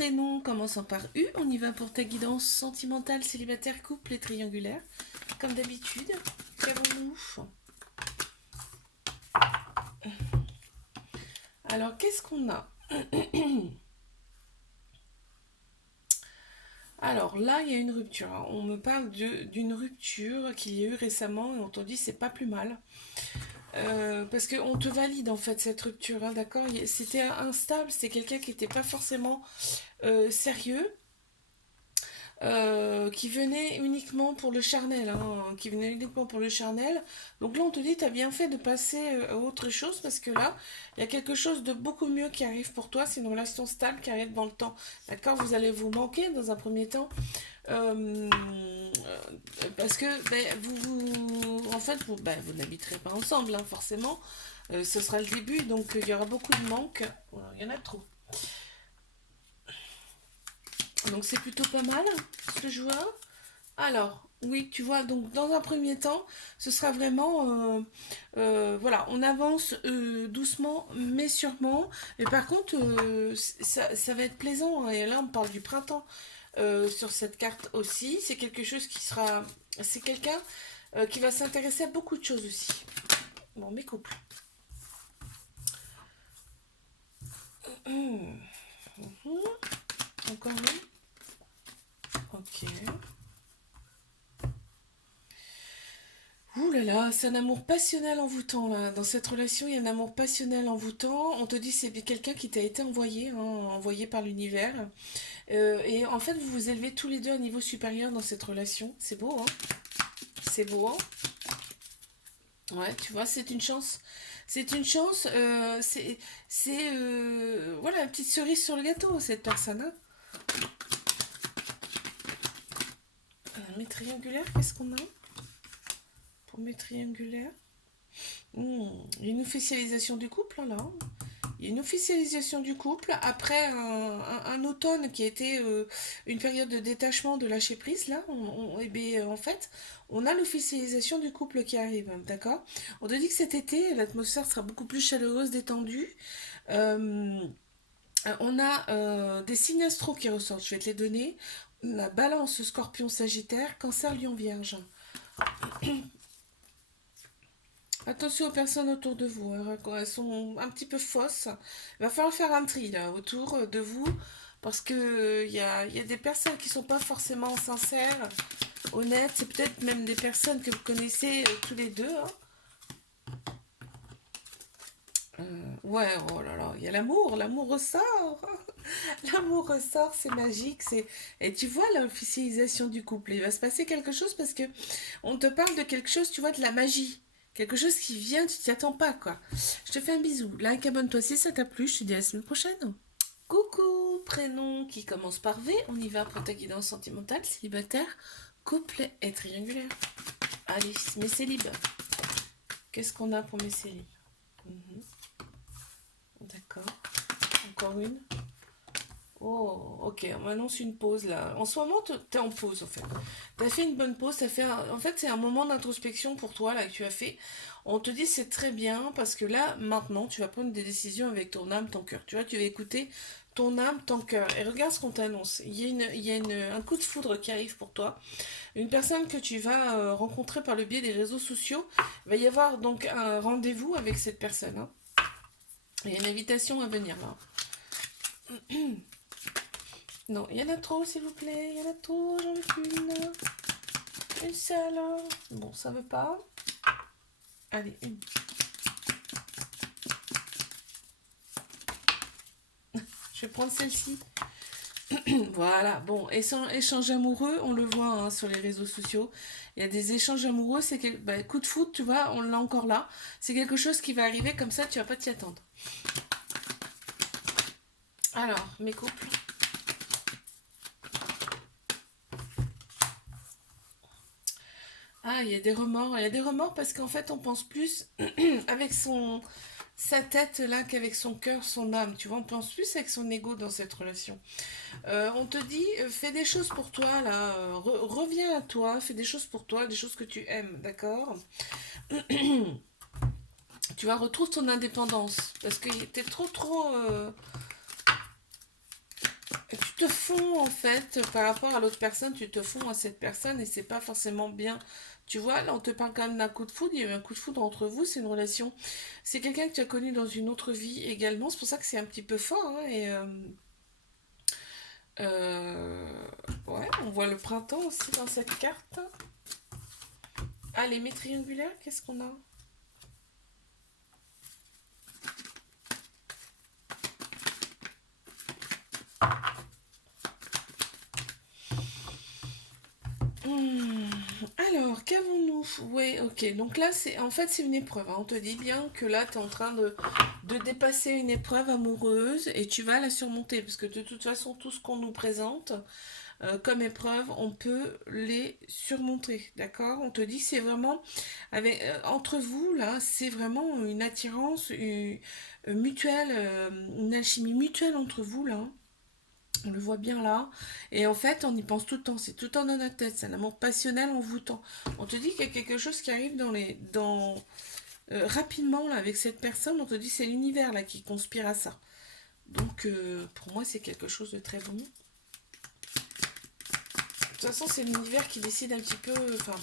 prénom commençant par U. On y va pour ta guidance sentimentale, célibataire, couple et triangulaire. Comme d'habitude, qu'avons-nous? Alors, qu'est-ce qu'on a? Alors là, il y a une rupture, hein. On me parle d'une rupture qu'il y a eu récemment et on te dit c'est pas plus mal. Parce qu'on te valide en fait cette rupture, hein, d'accord? C'était instable, c'était quelqu'un qui n'était pas forcément sérieux, qui venait uniquement pour le charnel, hein, qui venait uniquement pour le charnel. Donc là, on te dit, tu as bien fait de passer à autre chose parce que là, il y a quelque chose de beaucoup mieux qui arrive pour toi. C'est une relation stable qui arrive dans le temps. D'accord? Vous allez vous manquer dans un premier temps. euh, Parce que en fait, vous n'habiterez pas ensemble, hein, forcément. Ce sera le début, donc il y aura beaucoup de manques. Voilà, il y en a trop. Donc c'est plutôt pas mal ce que je vois. Alors, oui, tu vois, donc dans un premier temps, ce sera vraiment, voilà, on avance doucement mais sûrement. Et par contre, ça va être plaisant, hein. Et là, on parle du printemps sur cette carte aussi. C'est quelque chose qui sera, c'est quelqu'un qui va s'intéresser à beaucoup de choses aussi. Bon, mes couples. Hum, hum, Encore un. Ok. Ouh là là, c'est un amour passionnel envoûtant là. Dans cette relation, il y a un amour passionnel envoûtant. On te dit c'est quelqu'un qui t'a été envoyé, hein, envoyé par l'univers. Et en fait, vous vous élevez tous les deux à un niveau supérieur dans cette relation. C'est beau, hein? C'est beau, hein? Ouais, tu vois, c'est une chance. C'est une chance. Voilà, une petite cerise sur le gâteau, cette personne, hein. Mes triangulaires, qu'est-ce qu'on a pour mes triangulaires? Il y a une officialisation du couple, là. Il y a une officialisation du couple après un automne qui a été une période de détachement, de lâcher prise. Là, eh bien, en fait, on a l'officialisation du couple qui arrive, d'accord? On te dit que cet été, l'atmosphère sera beaucoup plus chaleureuse, détendue. Euh, on a des signes astro qui ressortent, je vais te les donner. La balance, scorpion, sagittaire, cancer, lion, vierge. Attention aux personnes autour de vous, hein, quand elles sont un petit peu fausses. Il va falloir faire un tri là, autour de vous parce que il y a des personnes qui sont pas forcément sincères, honnêtes. C'est peut-être même des personnes que vous connaissez tous les deux, hein. Ouais, oh là là, il y a l'amour, l'amour ressort. L'amour ressort, c'est magique. Et tu vois l'officialisation du couple. Il va se passer quelque chose parce que on te parle de quelque chose, tu vois, de la magie. Quelque chose qui vient, tu t'y attends pas, quoi. Je te fais un bisou. Like, abonne-toi si ça t'a plu. Je te dis à la semaine prochaine. Coucou, prénom qui commence par V. On y va pour ta guidance sentimentale, célibataire, couple et triangulaire. Allez, mes célibes. Qu'est-ce qu'on a pour mes célibes? Mhm. D'accord. Encore une. Oh, ok, on m'annonce une pause là. En ce moment, t'es en pause en fait. T'as fait une bonne pause, en fait, c'est un moment d'introspection pour toi là que tu as fait. On te dit c'est très bien parce que là, maintenant, tu vas prendre des décisions avec ton âme, ton cœur. Tu vois, tu vas écouter ton âme, ton cœur. Et regarde ce qu'on t'annonce. Un coup de foudre qui arrive pour toi. Une personne que tu vas rencontrer par le biais des réseaux sociaux. Il va y avoir donc un rendez-vous avec cette personne, hein. Il y a une invitation à venir là. Non, il y en a trop, s'il vous plaît. Il y en a trop, j'en veux qu'une. Une seule. Bon, ça veut pas. Allez, une. Je vais prendre celle-ci. Voilà, bon, échange amoureux, on le voit hein, sur les réseaux sociaux. Il y a des échanges amoureux, coup de foot, tu vois, on l'a encore là. C'est quelque chose qui va arriver comme ça, tu vas pas t'y attendre. Alors, mes couples. Ah, il y a des remords parce qu'en fait, on pense plus avec sa tête là qu'avec son cœur, son âme. Tu vois, on pense plus avec son ego dans cette relation. On te dit, fais des choses pour toi là, reviens à toi, fais des choses pour toi, des choses que tu aimes, d'accord? Tu vas retrouver ton indépendance parce que t'es trop trop, te fonds en fait par rapport à l'autre personne, tu te fonds à cette personne et c'est pas forcément bien. Tu vois, là on te parle quand même d'un coup de foudre, il y a eu un coup de foudre entre vous, c'est une relation. C'est quelqu'un que tu as connu dans une autre vie également, c'est pour ça que c'est un petit peu fort. Hein, euh, ouais, on voit le printemps aussi dans cette carte. Ah, les mets triangulaires, qu'est-ce qu'on a? Hmm, alors, qu'avons-nous? Oui, ok. Donc là, c'est en fait, c'est une épreuve. Hein. On te dit bien que là, tu es en train de dépasser une épreuve amoureuse et tu vas la surmonter. Parce que de toute façon, tout ce qu'on nous présente comme épreuve, on peut les surmonter. D'accord? On te dit que c'est vraiment, entre vous, là, c'est vraiment une attirance mutuelle, une alchimie mutuelle entre vous, là. On le voit bien là. Et en fait, on y pense tout le temps. C'est tout le temps dans notre tête. C'est un amour passionnel envoûtant. On te dit qu'il y a quelque chose qui arrive rapidement là, avec cette personne. On te dit c'est l'univers là qui conspire à ça. Donc, pour moi, c'est quelque chose de très bon. De toute façon, c'est l'univers qui décide un petit peu. Enfin,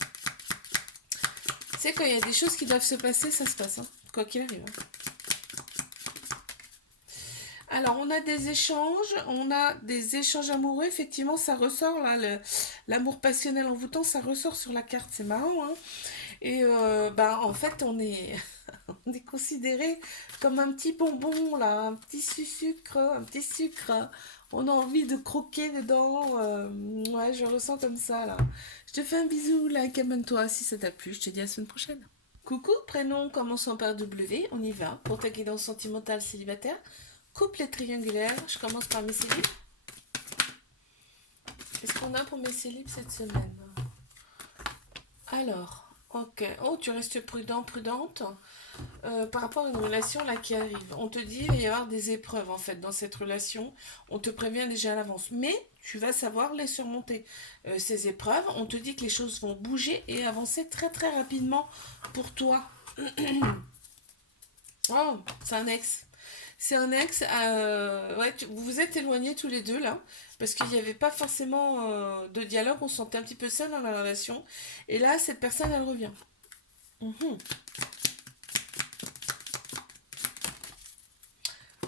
tu sais, quand il y a des choses qui doivent se passer, ça se passe. Hein, quoi qu'il arrive. Hein. Alors, on a des échanges amoureux, effectivement, ça ressort là, l'amour passionnel envoûtant, ça ressort sur la carte, c'est marrant, hein. Et bah, en fait, on est considéré comme un petit bonbon là, un petit sucre, un petit sucre. On a envie de croquer dedans. Ouais, je ressens comme ça là. Je te fais un bisou, like, abonne-toi si ça t'a plu. Je te dis à la semaine prochaine. Coucou, prénom commençant par W, on y va. Pour ta guidance sentimentale célibataire, couple triangulaire, je commence par mes célibes. Qu'est-ce qu'on a pour mes célibes cette semaine? Alors, ok. Oh, tu restes prudent, prudente par rapport à une relation là qui arrive. On te dit il va y avoir des épreuves en fait dans cette relation. On te prévient déjà à l'avance. Mais tu vas savoir les surmonter. Ces épreuves, on te dit que les choses vont bouger et avancer très très rapidement pour toi. Oh, c'est un ex. C'est un ex. Ouais, vous vous êtes éloignés tous les deux là, parce qu'il n'y avait pas forcément de dialogue. On se sentait un petit peu seul dans la relation. Et là, cette personne, elle revient. Mhm.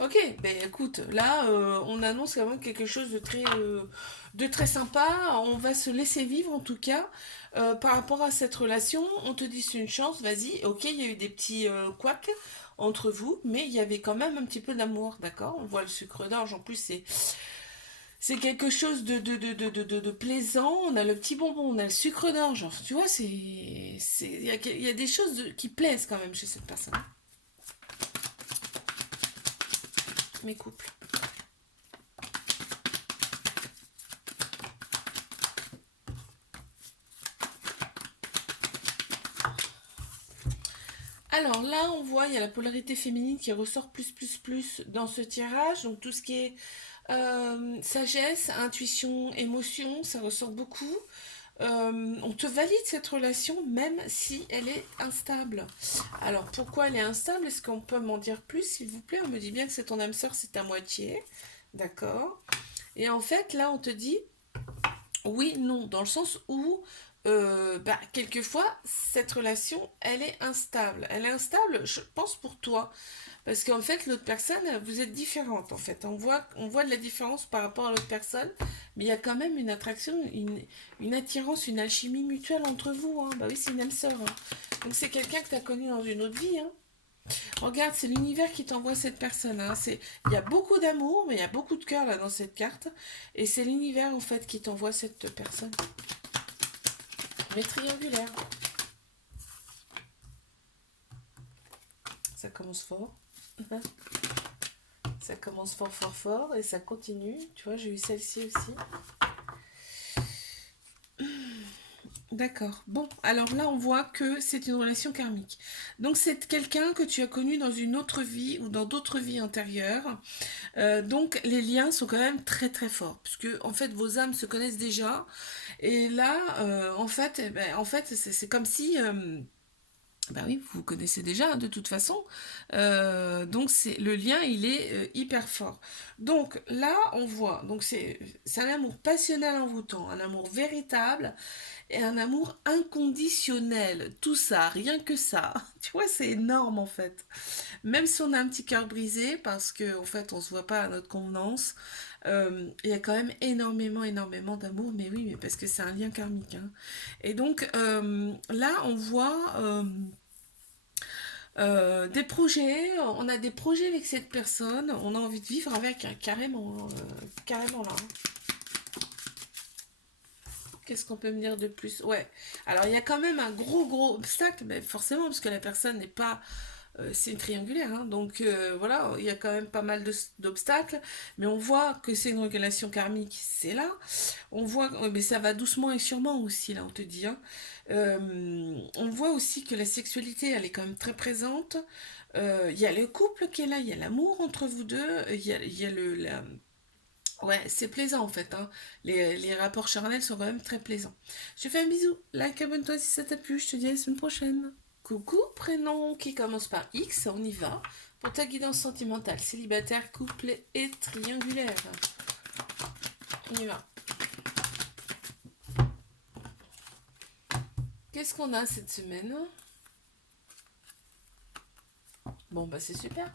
Ok, ben écoute, là, on annonce quand même quelque chose de très sympa. On va se laisser vivre en tout cas par rapport à cette relation. On te dit c'est une chance, vas-y. Ok, il y a eu des petits couacs entre vous, mais il y avait quand même un petit peu d'amour, d'accord? On voit le sucre d'orge. En plus, c'est quelque chose de plaisant. On a le petit bonbon, on a le sucre d'orge. Tu vois, il y a des choses qui plaisent quand même chez cette personne. Mes couples. Alors là, on voit, il y a la polarité féminine qui ressort plus dans ce tirage. Donc tout ce qui est sagesse, intuition, émotion, ça ressort beaucoup. On te valide cette relation même si elle est instable. Alors pourquoi elle est instable? Est-ce qu'on peut m'en dire plus, s'il vous plaît? On me dit bien que c'est ton âme sœur, c'est à moitié. D'accord. Et en fait, là, on te dit oui, non, dans le sens où bah, quelquefois cette relation elle est instable. Elle est instable, je pense pour toi, parce qu'en fait l'autre personne, vous êtes différente en fait. On voit de la différence par rapport à l'autre personne, mais il y a quand même une attraction, une attirance, une alchimie mutuelle entre vous. Hein. Bah oui, c'est une âme sœur. Hein. Donc c'est quelqu'un que tu as connu dans une autre vie. Hein. Regarde, c'est l'univers qui t'envoie cette personne. Hein. Il y a beaucoup d'amour, mais il y a beaucoup de cœur là dans cette carte. Et c'est l'univers en fait qui t'envoie cette personne. Mais triangulaire. Ça commence fort. Ça commence fort et ça continue. Tu vois, j'ai eu celle-ci aussi. D'accord. Bon, alors là, on voit que c'est une relation karmique. Donc, c'est quelqu'un que tu as connu dans une autre vie ou dans d'autres vies antérieures. Donc, les liens sont quand même très très forts. Puisque, en fait, vos âmes se connaissent déjà. Et là, en fait, c'est comme si Bah oui, vous vous connaissez déjà, hein, de toute façon. Donc c'est le lien, il est hyper fort. Donc là, on voit, donc c'est un amour passionnel envoûtant, un amour véritable et un amour inconditionnel. Tout ça, rien que ça. Tu vois, c'est énorme en fait. Même si on a un petit cœur brisé parce que en fait, on se voit pas à notre convenance, il y a quand même énormément, énormément d'amour. Mais oui, mais parce que c'est un lien karmique, hein. Et donc là, on voit des projets, on a des projets avec cette personne, on a envie de vivre avec, hein, carrément, carrément là, hein. Qu'est-ce qu'on peut me dire de plus? Ouais. Alors il y a quand même un gros gros obstacle, mais forcément parce que la personne n'est pas, c'est une triangulaire, hein, donc voilà, il y a quand même pas mal d'obstacles, mais on voit que c'est une relation karmique, c'est là. On voit, mais ça va doucement et sûrement aussi là, on te dit, hein. On voit aussi que la sexualité, elle est quand même très présente. Il y a le couple qui est là, il y a l'amour entre vous deux, il y a ouais, c'est plaisant en fait, hein. Les rapports charnels sont quand même très plaisants. Je te fais un bisou, like, abonne-toi si ça t'a plu, je te dis à la semaine prochaine. Coucou, prénom qui commence par X, on y va. Pour ta guidance sentimentale, célibataire, couple et triangulaire. On y va. Qu'est-ce qu'on a cette semaine? Bon, bah c'est super.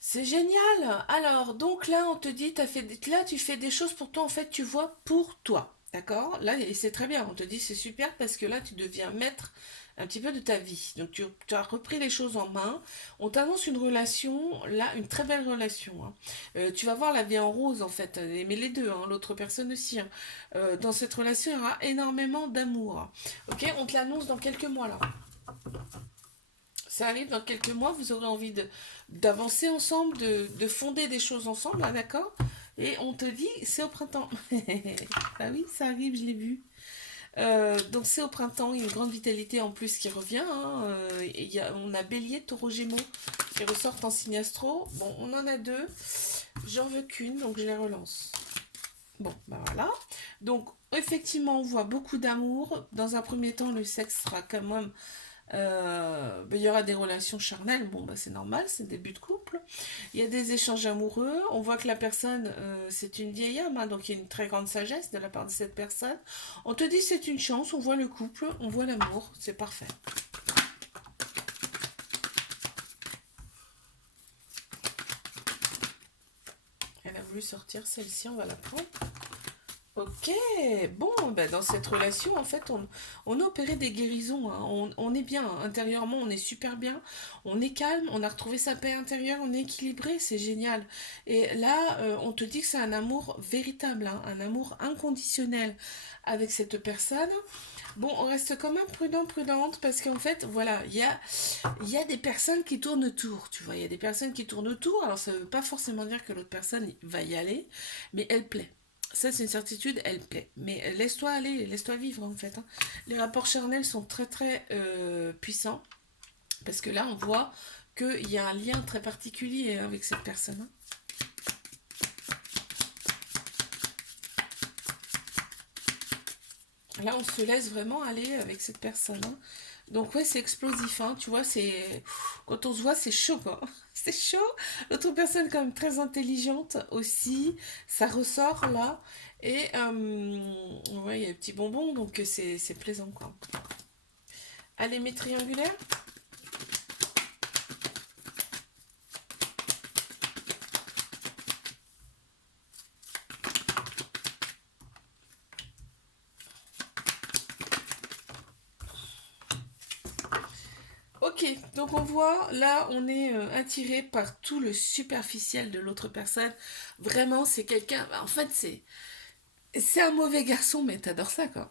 C'est génial. Alors, donc là, on te dit, là, tu fais des choses pour toi. En fait, tu vois pour toi. D'accord? Là, et c'est très bien. On te dit, c'est super parce que là, tu deviens maître un petit peu de ta vie. Donc, tu as repris les choses en main. On t'annonce une relation, là, une très belle relation, hein. Tu vas voir la vie en rose, en fait. Mais les deux, hein, l'autre personne aussi, hein. Dans cette relation, il y aura énormément d'amour. Ok? On te l'annonce dans quelques mois, là. Ça arrive dans quelques mois, vous aurez envie d'avancer ensemble, de fonder des choses ensemble, hein, d'accord? Et on te dit, c'est au printemps. Ah oui, ça arrive, je l'ai vu. Donc c'est au printemps, il y a une grande vitalité en plus qui revient, hein. Et on a Bélier, Taureau, Gémeaux qui ressortent en signe astro. Bon, on en a deux. J'en veux qu'une, donc je les relance. Bon, ben voilà. Donc effectivement, on voit beaucoup d'amour. Dans un premier temps, le sexe sera quand même ben, il y aura des relations charnelles, bon bah c'est normal, c'est le début de couple. Il y a des échanges amoureux, on voit que la personne c'est une vieille âme, hein, donc il y a une très grande sagesse de la part de cette personne. On te dit c'est une chance, on voit le couple, on voit l'amour, c'est parfait. Elle a voulu sortir celle-ci, on va la prendre. Ok, bon, ben dans cette relation, en fait, on a opéré des guérisons, hein. On est bien, hein. Intérieurement, on est super bien, on est calme, on a retrouvé sa paix intérieure, on est équilibré, c'est génial. Et là, on te dit que c'est un amour véritable, hein, un amour inconditionnel avec cette personne. Bon, on reste quand même prudente, parce qu'en fait, voilà, il y a des personnes qui tournent autour, tu vois, il y a des personnes qui tournent autour, alors ça veut pas forcément dire que l'autre personne va y aller, mais elle plaît. Ça, c'est une certitude, elle plaît. Mais laisse-toi aller, laisse-toi vivre en fait, hein. Les rapports charnels sont très très puissants parce que là, on voit qu'il y a un lien très particulier avec cette personne, hein. Là, on se laisse vraiment aller avec cette personne, hein. Donc ouais, c'est explosif, hein. Tu vois, c'est quand on se voit, c'est chaud, quoi. C'est chaud. L'autre personne quand même très intelligente aussi, ça ressort là. Et ouais, il y a des petits bonbons, donc c'est plaisant, quoi. Allez, mes triangulaires. Ok, donc on voit, là, on est attiré par tout le superficiel de l'autre personne. Vraiment, c'est quelqu'un. En fait, c'est un mauvais garçon, mais t'adores ça, quoi.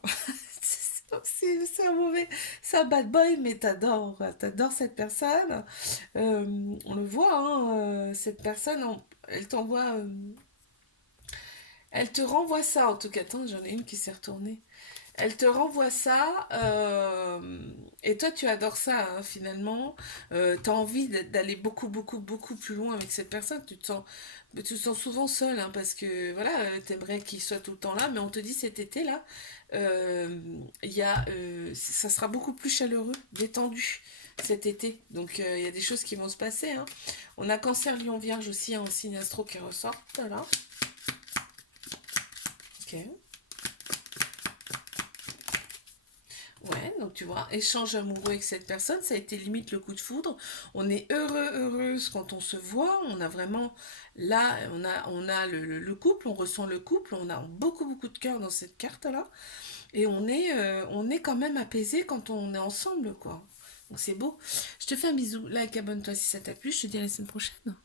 C'est un mauvais, c'est un bad boy, mais t'adores, quoi. T'adores cette personne. On le voit, hein, cette personne, elle t'envoie, elle te renvoie ça, en tout cas. Attends, j'en ai une qui s'est retournée. Elle te renvoie ça, et toi tu adores ça, hein, finalement. Tu as envie d'aller beaucoup, beaucoup, beaucoup plus loin avec cette personne. Tu te sens souvent seul, hein, parce que voilà, t'aimerais qu'il soit tout le temps là, mais on te dit cet été-là, euh, ça sera beaucoup plus chaleureux, détendu cet été. Donc il y a des choses qui vont se passer, hein. On a Cancer, Lion, Vierge aussi, hein, en signe astro qui ressort. Voilà. Ok. Ouais, donc tu vois, échange amoureux avec cette personne, ça a été limite le coup de foudre. On est heureux, heureuse quand on se voit. On a vraiment, là, on a le couple, on ressent le couple, on a beaucoup, beaucoup de cœur dans cette carte-là. Et on est quand même apaisé quand on est ensemble, quoi. Donc c'est beau. Je te fais un bisou, like, abonne-toi si ça t'a plu. Je te dis à la semaine prochaine.